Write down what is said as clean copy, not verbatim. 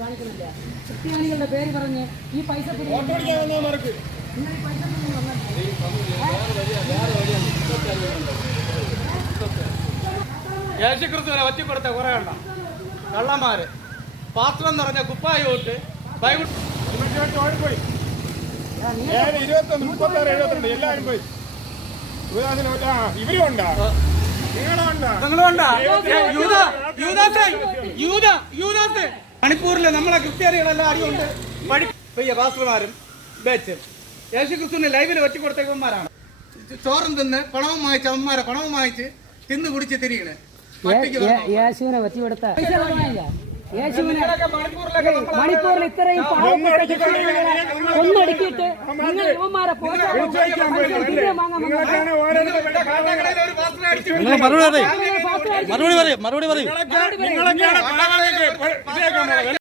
കാണിക്കുന്നില്ല. ക്രിസ്ത്യാനികളുടെ പേര് പറഞ്ഞ് ഈ പൈസ യേശുക്രിസ്തുവിനെ ഒറ്റിക്കൊടുത്ത കുറെ എണ്ണ കള്ളന്മാര് പാത്രം നിറഞ്ഞ കുപ്പായി തൊട്ട് ബൈബിൾ 21, 36, 72 എല്ലാവരും പോയി. ഇവരുണ്ടാ മണിപ്പൂരിലെ നമ്മളെ ക്രിസ്ത്യാനികളെല്ലാം അടിയുണ്ട് പാസ്റ്റർമാരും ബേച്ച് യേശുക്രിസ്തുവിന് ലൈവിൽ ഒറ്റിക്കൊടുത്തവന്മാരാണ്. ചോറും തിന്ന് പണവും വാങ്ങിച്ച് അവന്മാരെ പണവും വാങ്ങിച്ച് തിന്ന് കുടിച്ച് തിരികണ്. യേശുവിനെ ഒറ്റിക്കൊടുത്ത മണിപ്പൂരിൽ ഇത്രയും ഒന്നടുക്കിയിട്ട് നിങ്ങൾ യുവന്മാരെ മറുപടി പറയും